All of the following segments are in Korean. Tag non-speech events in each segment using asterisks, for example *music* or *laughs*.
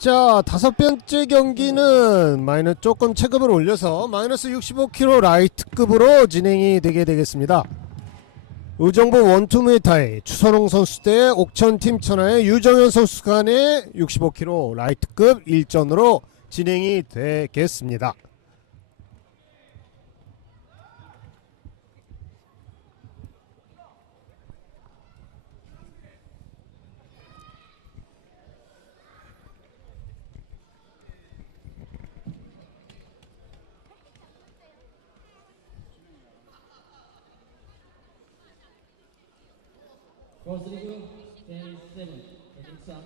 자 다섯 번째 경기는 마이너 조금 체급을 올려서 마이너스 65kg 라이트급으로 진행이 되게 되겠습니다. 의정부 원투무에타이 추선홍 선수 대 옥천팀 천하의 유정현 선수 간의 65kg 라이트급 일전으로 진행이 되겠습니다. 코스리그 제7 대직상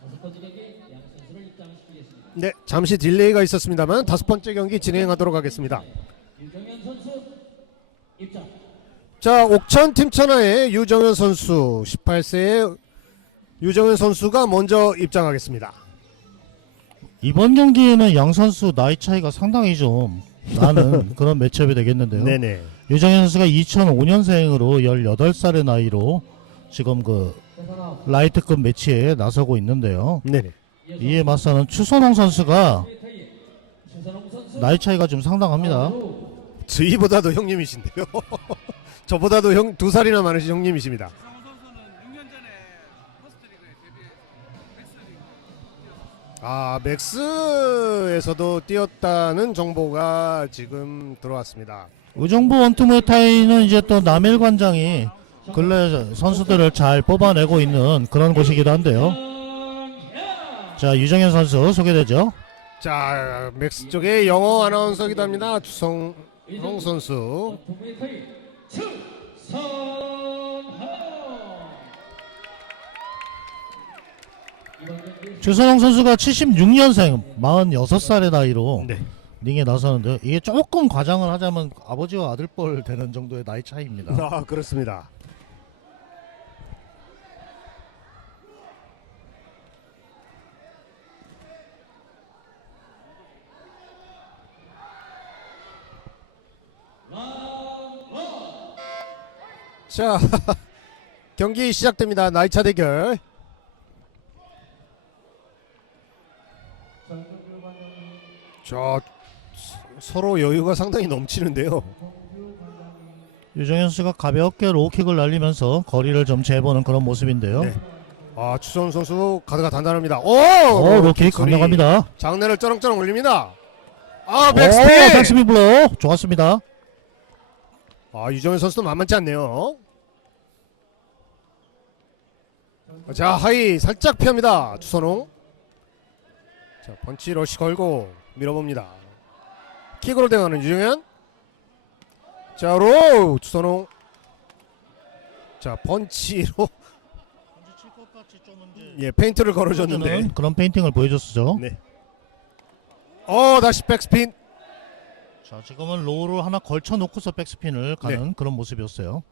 다섯 번째 경기 양 선수를 입장시키겠습니다. 네, 잠시 딜레이가 있었습니다만 다섯 번째 경기 진행하도록 하겠습니다. 유정현 선수 입장. 자, 옥천 팀 천하의 유정현 선수 18세의 유정현 선수가 먼저 입장하겠습니다. 이번 경기에는 양 선수 나이 차이가 상당히 좀 나는 *laughs* 그런 매치업이 되겠는데요. 네네. 유정현 선수가 2005년생으로 18살의 나이로 지금 그 라이트급 매치에 나서고 있는데요. 네네. 이에 맞서는 추선홍 선수가 나이 차이가 좀 상당합니다. 루 저희보다도 형님이신데요. *laughs* 저보다도 형 두 살이나 많으신 형님이십니다. 상호 선수는 6년 전에 퍼스트리그에 데뷔 엑스리그 아, 맥스에서도 뛰었다는 정보가 지금 들어왔습니다. 의정부 원투무에타이는 이제 또 남일 관장이 근래 선수들을 잘 뽑아내고 있는 그런 곳이기도 한데요. 자 유정현 선수 소개되죠. 자, 맥스 쪽에 영어 아나운서기도 합니다. 주성홍 선수. 주선홍 선수가 76년생 46살의 나이로 네. 링에 나서는데 이게 조금 과장을 하자면 아버지와 아들뻘 되는 정도의 나이 차이입니다. 아, 그렇습니다. 자, *laughs* 경기 시작됩니다. 나이차 대결. 자, 서- 서로 여유가 상당히 넘치는데요. 유정현 선수가 가볍게 로우킥을 날리면서 거리를 좀 재보는 그런 모습인데요. 네. 아, 추선 선수 가드가 단단합니다. 오! 오, 로킥 소리. 강력합니다. 장내를 쩌렁쩌렁 올립니다. 아, 오, 백스핀! 백스핀 블로 좋았습니다. 아, 유정현 선수도 만만치 않네요. 자, 하이 살짝 피합니다. 추선홍. 자, 펀치 러시 걸고 밀어봅니다. 킥으로 대응하는 유정현. 자, 로 추선홍. 자, 펀치로 예, 페인트를 걸어줬는데. 그런 페인팅을 보여줬죠. 네. 어, 다시 백스핀. 자, 지금은 로우를 하나 걸쳐놓고서 백스핀을 가는 네. 그런 모습이었어요.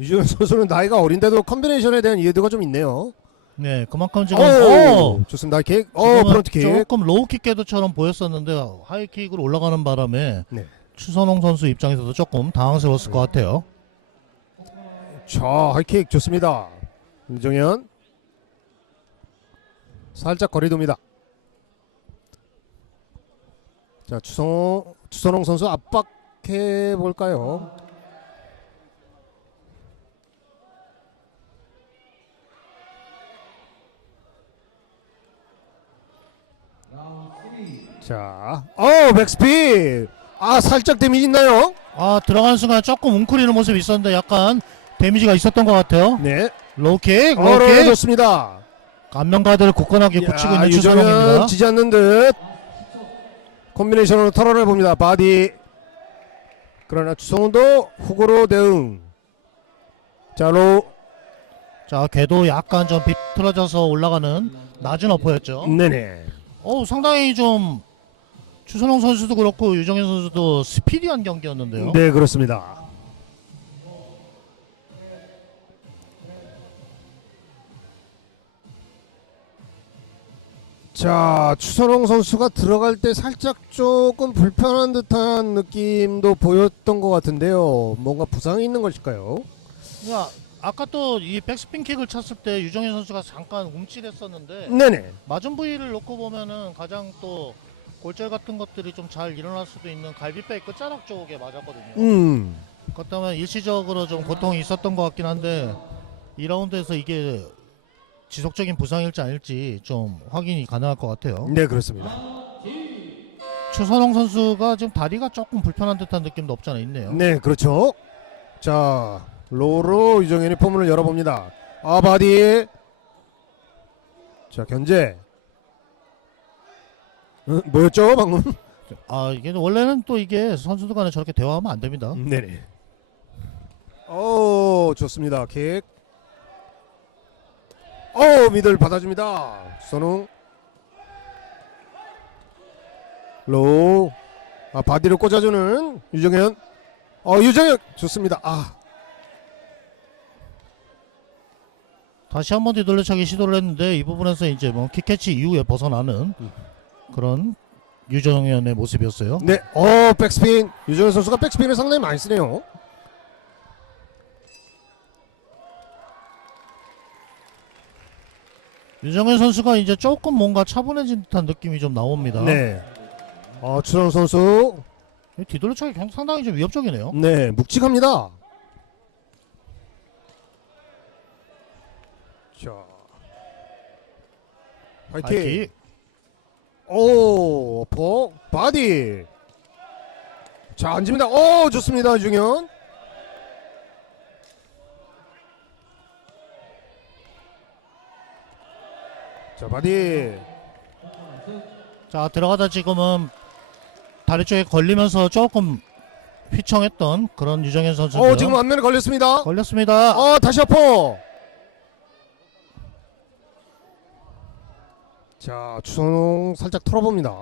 유정현 선수는 나이가 어린데도 컨비네이션에 대한 이해도가 좀 있네요. 네, 그만큼 지금 오, 어, 좋습니다. 킥. 어, 지금은 프론트 킥. 조금 로우킥 궤도처럼 보였었는데 하이킥으로 올라가는 바람에 네. 추선홍 선수 입장에서도 조금 당황스러웠을 것 같아요. 자, 하이킥 좋습니다. 유정현. 살짝 거리 둡니다. 자, 추성호, 추선홍 선수 압박해 볼까요? 자, 어, 백스피. 아, 살짝 데미지 있나요? 아 들어가는 순간 조금 웅크리는 모습이 있었는데 약간 데미지가 있었던 것 같아요. 네. 로우킥, 어, 로우킥. 좋습니다. 안면가드를 굳건하게 붙이고 있는. 유정현 지지 않는 듯 콤비네이션으로 털어내 봅니다. 바디 그러나 주성훈도 후고로 대응. 자 로 자 궤도 약간 좀 비틀어져서 올라가는 낮은 어퍼였죠. 네네. 어 상당히 좀 추선홍 선수도 그렇고 유정현 선수도 스피디한 경기였는데요. 네 그렇습니다. 자 추선홍 선수가 들어갈 때 살짝 조금 불편한 듯한 느낌도 보였던 것 같은데요. 뭔가 부상이 있는 것일까요? 그러니까 아까 또 이 백스핀 킥을 쳤을 때 유정현 선수가 잠깐 움찔했었는데 네네. 맞은 부위를 놓고 보면은 가장 또 골절 같은 것들이 좀 잘 일어날 수도 있는 갈비뼈 끝자락 쪽에 맞았거든요. 음. 그것 때문에 일시적으로 좀 고통이 있었던 것 같긴 한데 2라운드에서 이게 지속적인 부상일지 아닐지 좀 확인이 가능할 것 같아요. 네 그렇습니다. 추선홍 선수가 지금 다리가 조금 불편한 듯한 느낌도 없지 않아 있네요. 네 그렇죠. 자 로로 유정현이 포문을 열어봅니다. 아바디. 자 견제. 어, 뭐였죠 방금? 아 이게 원래는 또 이게 선수들 간에 저렇게 대화하면 안 됩니다. 네네. 오 좋습니다 킥. 오 미들 받아줍니다. 선웅. 로우. 아 바디를 꽂아주는 유정현. 어 유정현 좋습니다. 아 다시 한 번 뒤돌려차기 시도를 했는데 이 부분에서 이제 뭐 킥캐치 이후에 벗어나는 음. 그런 유정현의 모습이었어요. 네. 어 백스핀 유정현 선수가 백스핀을 상당히 많이 쓰네요. 유정현 선수가 이제 조금 뭔가 차분해진 듯한 느낌이 좀 나옵니다. 네. 어 추성 선수 이 뒤돌려차기 경- 상당히 좀 위협적이네요. 네 묵직합니다. 자 화이팅. 하이킥. 오, 포, 바디. 자, 앉습니다. 오, 좋습니다, 유정현. 자, 바디. 자 들어가다 지금은 다리 쪽에 걸리면서 조금 휘청했던 그런 유정현 선수인데요. 오, 지금 안면에 걸렸습니다. 걸렸습니다. 어, 다시 아퍼. 자, 추선홍 살짝 털어봅니다.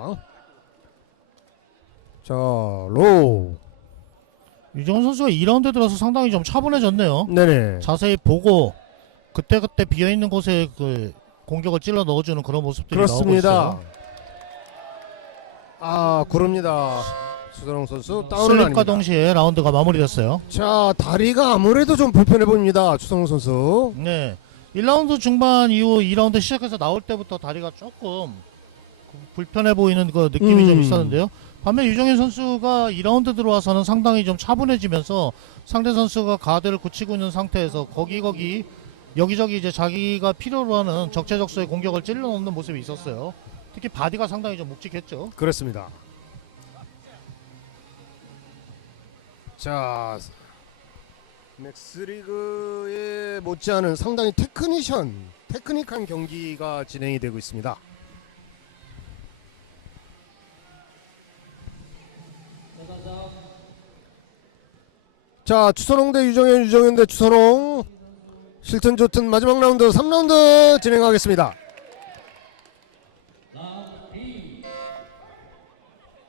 자, 로우. 유정현 선수가 2라운드 들어서 상당히 좀 차분해졌네요. 네네. 자세히 보고 그때 그때 비어 있는 곳에 그 공격을 찔러 넣어주는 그런 모습들이 나오고 그렇습니다. 있어요. 아, 구릅니다. 수선홍 선수 슬립과 아닙니다. 동시에 라운드가 마무리됐어요. 자, 다리가 아무래도 좀 불편해 보입니다. 추성훈 선수. 네. 1라운드 중반 이후 2라운드 시작해서 나올 때부터 다리가 조금 그 불편해 보이는 그 느낌이 음. 좀 있었는데요. 반면 유정현 선수가 2라운드 들어와서는 상당히 좀 차분해지면서 상대 선수가 가드를 굳히고 있는 상태에서 거기 거기 여기저기 이제 자기가 필요로 하는 적재적소의 공격을 찔러 넣는 모습이 있었어요. 특히 바디가 상당히 좀 묵직했죠. 그렇습니다. 자, 맥스리그에 못지않은 상당히 테크니션, 테크닉한 경기가 진행이 되고 있습니다. 자, 추선홍 대 유정현, 유정현 대 추선홍. 실튼 좋든 마지막 라운드 3라운드 진행하겠습니다.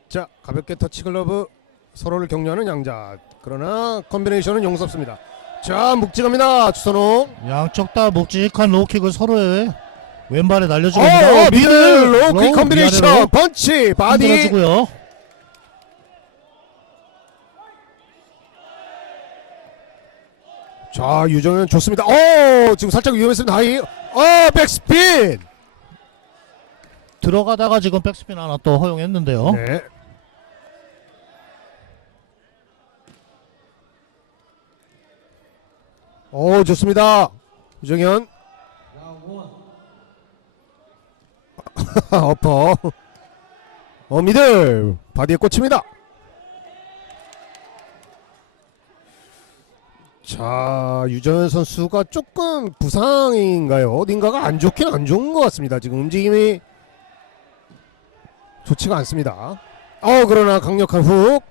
자 가볍게 터치 글러브 서로를 격려하는 양자 그러나 컨비네이션은 용섭습니다. 자 묵직합니다. 추선홍 양쪽 다 묵직한 로우킥을 서로의 왼발에 날려주고 어. 어, 미들 로우킥 로우 컨비네이션. 펀치 바디. 흔들어주고요. 자 유정현 좋습니다. 오 지금 살짝 위험했습니다. 하이. 어 백스핀! 들어가다가 지금 백스핀 하나 또 허용했는데요. 네. 오 좋습니다. 유정현. *laughs* 어퍼. 어 미들. 바디에 꽂힙니다. 자 유정현 선수가 조금 부상인가요? 어딘가가 안 좋긴 안 좋은 것 같습니다. 지금 움직임이 좋지가 않습니다. 어 그러나 강력한 훅.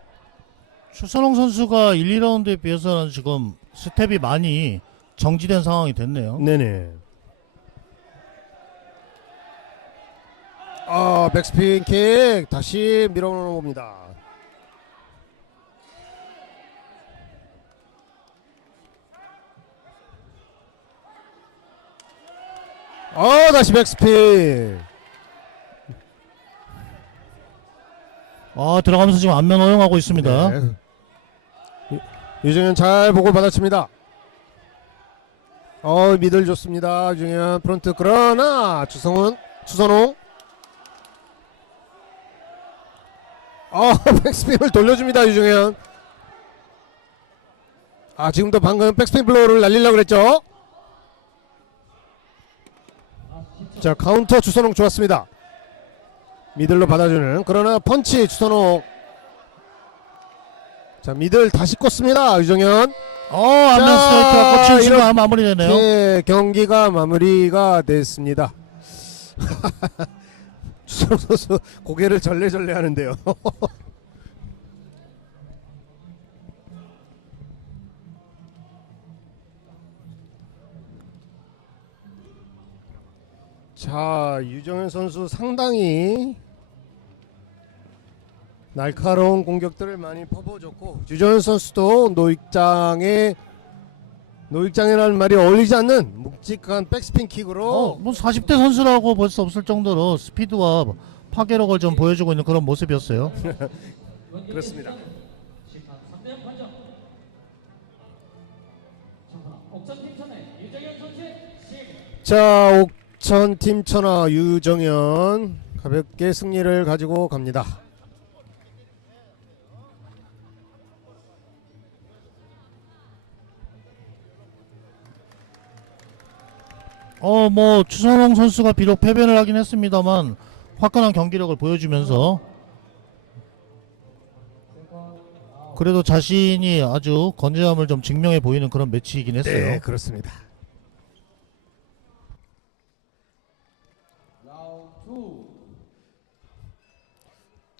추선홍 선수가 1, 2라운드에 비해서는 지금 스텝이 많이 정지된 상황이 됐네요. 네네 아 백스핀 킥 다시 밀어봅니다 아 다시 백스핀 아 들어가면서 지금 안면 허용하고 있습니다. 네. 유- 유정현 잘 보고 받아칩니다 어 미들 좋습니다. 유정현 프론트 그러나 주성훈 주선홍 어 *laughs* 백스핀을 돌려줍니다 유정현. 아 지금도 방금 백스핀 블로우를 날리려고 그랬죠. 자 카운터 주선홍 좋았습니다. 미들로 받아주는 그러나 펀치 주선홍. 자 미들 다시 꽂습니다 유정현. 어, 안면 자, 스트레이트가 꽂힌 순간 마무리되네요. 네, 경기가 마무리가 됐습니다. *laughs* 주성 선수 고개를 절레절레 하는데요. *laughs* 자, 유정현 선수 상당히 날카로운 공격들을 많이 퍼부어줬고 유정현 선수도 노익장에 노익장이라는 말이 어울리지 않는 묵직한 백스핀 킥으로 어, 뭐 40대 선수라고 볼 수 없을 정도로 스피드와 파괴력을 좀 보여주고 있는 그런 모습이었어요. *laughs* 그렇습니다. 심판 3대0 판정. 참고로 옥천 팀천의 유정현 선수의 승. 자 옥천 팀 천하 유정현 가볍게 승리를 가지고 갑니다. 어, 뭐 추선홍 선수가 비록 패배를 하긴 했습니다만 화끈한 경기력을 보여주면서 그래도 자신이 아주 건재함을 좀 증명해 보이는 그런 매치이긴 했어요. 네 그렇습니다.